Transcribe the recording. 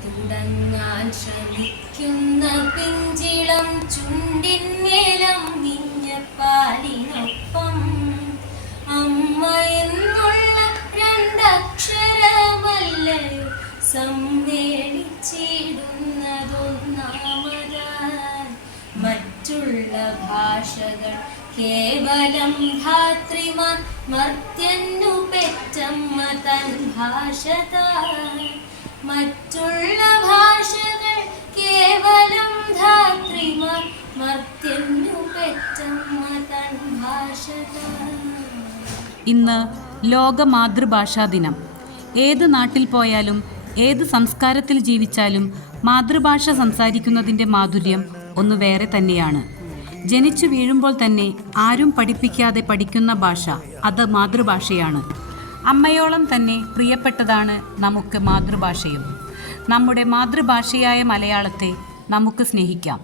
തുടങ്ങാൻ ശ്രമിക്കുന്ന പിഞ്ചിളം ചുണ്ടിന്മേലം നിഞ്ഞപ്പാലിനൊപ്പം അമ്മ എന്നുള്ള രണ്ടക്ഷരമല്ലയോ സമ്മേളിച്ചിടുന്നതൊന്നാമതായി മറ്റുള്ള ഭാഷകൾ കേവലം ധാത്രിമാർ തൻ മറ്റുള്ള ഭാഷകൾ കേവലം ധാത്രിമാർ മർത്യന്നു പെറ്റമ്മ ഇന്ന് ലോക മാതൃഭാഷാ ദിനം. ഏത് നാട്ടിൽ പോയാലും ഏത് സംസ്കാരത്തിൽ ജീവിച്ചാലും മാതൃഭാഷ സംസാരിക്കുന്നതിന്റെ മാധുര്യം ഒന്ന് വേറെ തന്നെയാണ്. ജനിച്ചു വീഴുമ്പോൾ തന്നെ ആരും പഠിപ്പിക്കാതെ പഠിക്കുന്ന ഭാഷ അത് മാതൃഭാഷയാണ്. അമ്മയോളം തന്നെ പ്രിയപ്പെട്ടതാണ് നമുക്ക് മാതൃഭാഷയും. നമ്മുടെ മാതൃഭാഷയായ മലയാളത്തെ നമുക്ക് സ്നേഹിക്കാം.